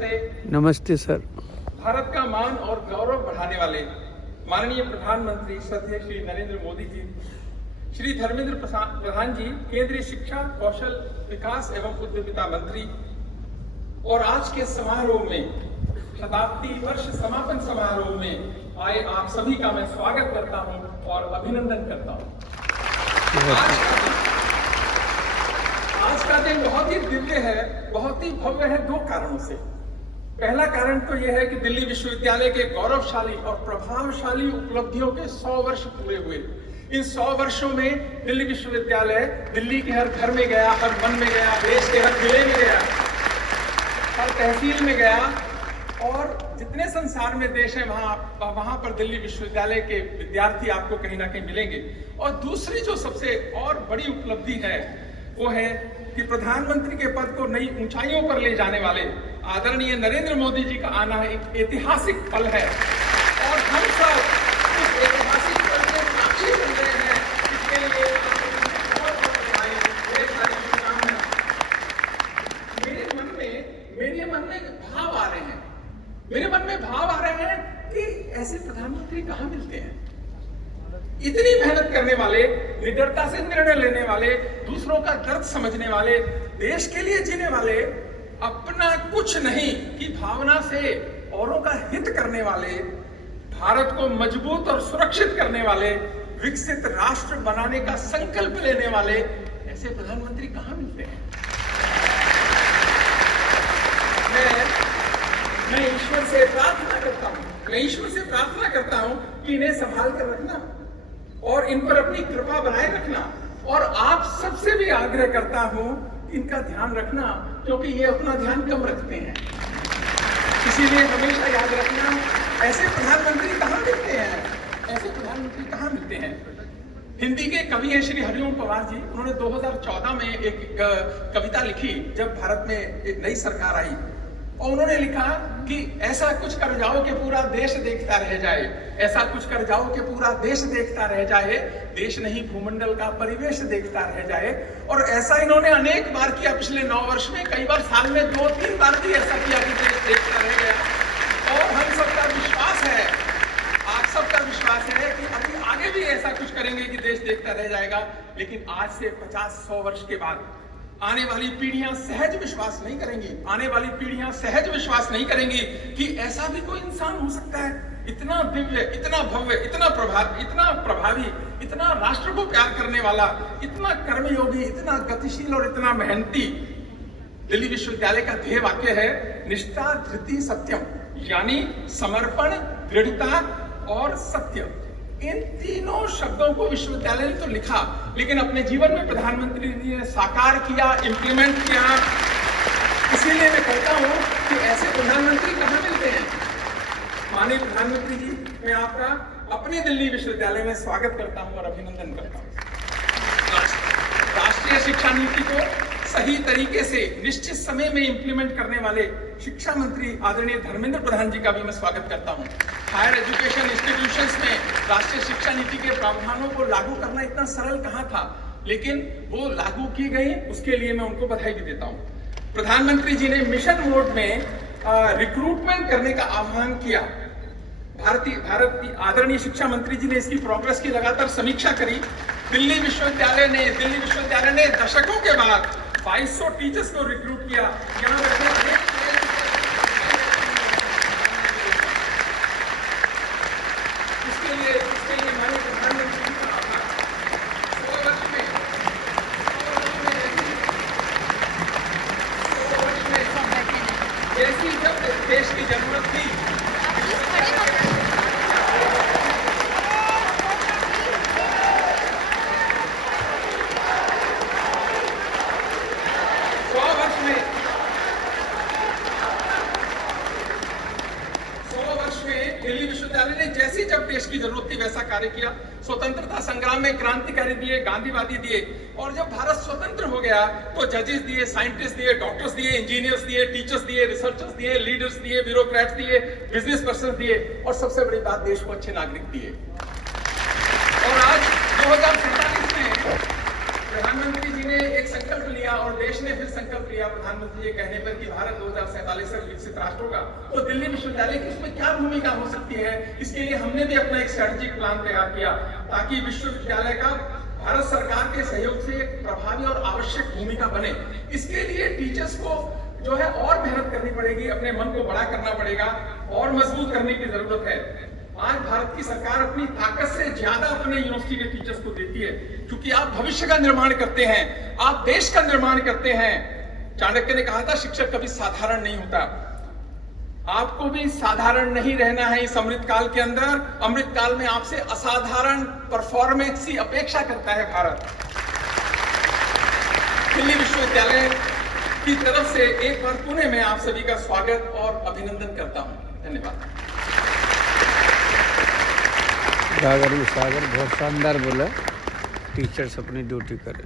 नमस्ते। नमस्ते सर। भारत का मान और गौरव बढ़ाने वाले माननीय प्रधानमंत्री श्रद्धेय श्री नरेंद्र मोदी जी, श्री धर्मेंद्र प्रधान जी केंद्रीय शिक्षा, कौशल विकास एवं उद्यमिता मंत्री, और आज के समारोह में, शताब्दी वर्ष समापन समारोह में आए आप सभी का मैं स्वागत करता हूं और अभिनंदन करता हूं। आज का दिन बहुत ही दिव्य है, बहुत ही भव्य है दो कारणों से। पहला कारण तो यह है कि दिल्ली विश्वविद्यालय के गौरवशाली और प्रभावशाली उपलब्धियों के 100 वर्ष पूरे हुए। इन 100 वर्षों में दिल्ली विश्वविद्यालय दिल्ली के हर घर में गया, हर मन में गया, देश के हर जिले में गया, हर तहसील में गया, और जितने संसार में देश है वहां पर दिल्ली विश्वविद्यालय के विद्यार्थी आपको कहीं ना कहीं मिलेंगे। और दूसरी जो सबसे और बड़ी उपलब्धि है वो है कि प्रधानमंत्री के पद को नई ऊंचाइयों पर ले जाने वाले आदरणीय नरेंद्र मोदी जी का आना एक ऐतिहासिक पल है, और हम सब इस ऐतिहासिक पल के साक्षी बन रहे हैं। इसके लिए मेरे मन में भाव आ रहे हैं, कि ऐसे प्रधानमंत्री कहां मिलते हैं। इतनी मेहनत करने वाले, निडरता से निर्णय लेने वाले, दूसरों का दर्द समझने वाले, देश के लिए जीने वाले, अपना कुछ नहीं की भावना से औरों का हित करने वाले, भारत को मजबूत और सुरक्षित करने वाले, विकसित राष्ट्र बनाने का संकल्प लेने वाले ऐसे प्रधानमंत्री कहां मिलते हैं। मैं ईश्वर से प्रार्थना करता हूं कि इन्हें संभाल कर रखना और इन पर अपनी कृपा बनाए रखना, और आप सबसे भी आग्रह करता हूं इनका ध्यान रखना, क्योंकि ये अपना ध्यान कम रखते हैं। इसीलिए हमेशा याद रखना, ऐसे प्रधानमंत्री कहां मिलते हैं। हिंदी के कवि हैं श्री हरिओम पवार जी, उन्होंने 2014 में एक कविता लिखी जब भारत में एक नई सरकार आई, और उन्होंने लिखा कि ऐसा कुछ कर जाओ कि पूरा देश देखता रह जाए, ऐसा कुछ कर जाओ कि पूरा देश देखता रह जाए, देश नहीं भूमंडल का परिवेश देखता रह जाए। और ऐसा इन्होंने अनेक बार किया पिछले 9 वर्ष में, कई बार साल में 2-3 बार भी ऐसा किया कि देश देखता रह गया। और हम सबका विश्वास है, आप सबका विश्वास है कि अभी आगे भी ऐसा कुछ करेंगे कि देश देखता रह जाएगा। लेकिन आज से 50-100 वर्ष के बाद आने वाली पीढ़ियां सहज विश्वास नहीं करेंगी कि ऐसा भी कोई इंसान हो सकता है, इतना दिव्य, इतना भव्य, इतना प्रभावी, इतना राष्ट्र को प्यार करने वाला, इतना कर्मयोगी, इतना गतिशील और इतना मेहनती। दिल्ली विश्वविद्यालय का ध्येय वाक्य है निष्ठा, धृति, सत्यम, यानी समर्पण, दृढ़ता और सत्य। इन तीनों शब्दों को विश्वविद्यालय ने तो लिखा, लेकिन अपने जीवन में प्रधानमंत्री जी ने साकार किया, इंप्लीमेंट किया। इसीलिए मैं कहता हूं कि ऐसे प्रधानमंत्री कहां मिलते हैं। माननीय प्रधानमंत्री जी, मैं आपका अपने दिल्ली विश्वविद्यालय में स्वागत करता हूं और अभिनंदन करता हूं। राष्ट्रीय शिक्षा नीति को सही तरीके से निश्चित समय में इंप्लीमेंट करने वाले शिक्षा मंत्री आदरणीय धर्मेंद्र प्रधान जी का भी मैं स्वागत करता हूं। हायर एजुकेशन इंस्टीट्यूशंस में राष्ट्रीय शिक्षा नीति के प्रावधानों को लागू करना इतना सरल कहां था, लेकिन वो लागू की गई, उसके लिए मैं उनको बधाई भी देता हूं। प्रधानमंत्री जी ने मिशन मोड में रिक्रूटमेंट करने का आह्वान किया। भारत की आदरणीय शिक्षा मंत्री जी ने इसकी प्रोग्रेस की लगातार समीक्षा करी। दिल्ली विश्वविद्यालय ने दशकों के बाद 2200 टीचर्स को रिक्रूट किया। इसके लिए माननीय प्रधानमंत्री जी का आभार। 100 वर्ष में जैसी जब देश की जरूरत थी, दिल्ली विश्वविद्यालय ने जैसी जब देश की जरूरत थी वैसा कार्य किया। स्वतंत्रता संग्राम में क्रांतिकारी दिए, गांधीवादी दिए, और जब भारत स्वतंत्र हो गया तो जजेस दिए, साइंटिस्ट दिए, डॉक्टर्स दिए, इंजीनियर्स दिए, टीचर्स दिए, रिसर्चर्स दिए, लीडर्स दिए, ब्यूरोक्रेट्स दिए, बिजनेस पर्सन दिए, और सबसे बड़ी बात, देश को अच्छे नागरिक दिए। और आज 2047 में प्रधानमंत्री जी जी ने एक संकल्प लिया और देश ने फिर संकल्प लिया प्रधानमंत्री जी कहने पर कि भारत 2047 तक विकसित राष्ट्र होगा, तो दिल्ली विश्वविद्यालय की उसमें क्या भूमिका हो सकती है, इसके लिए हमने भी अपना एक स्ट्रेटेजिक प्लान तैयार किया ताकि विश्वविद्यालय का भारत सरकार के सहयोग से एक प्रभावी और आवश्यक भूमिका बने। इसके लिए टीचर्स को जो है और मेहनत करनी पड़ेगी, अपने मन को बड़ा करना पड़ेगा और मजबूत करने की जरूरत है। आज भारत की सरकार अपनी ताकत से ज्यादा अपने यूनिवर्सिटी के टीचर्स को देती है, क्योंकि आप भविष्य का निर्माण करते हैं, आप देश का निर्माण करते हैं। चाणक्य ने कहा था शिक्षक कभी साधारण नहीं होता। आपको भी साधारण नहीं रहना है इस अमृत काल के अंदर। अमृत काल में आपसे असाधारण परफॉर्मेंस की अपेक्षा करता है भारत। दिल्ली विश्वविद्यालय की तरफ से एक बार पुणे में आप सभी का स्वागत और अभिनंदन करता हूं। धन्यवाद। सागर बहुत शानदार बोला, टीचर्स अपनी ड्यूटी करें।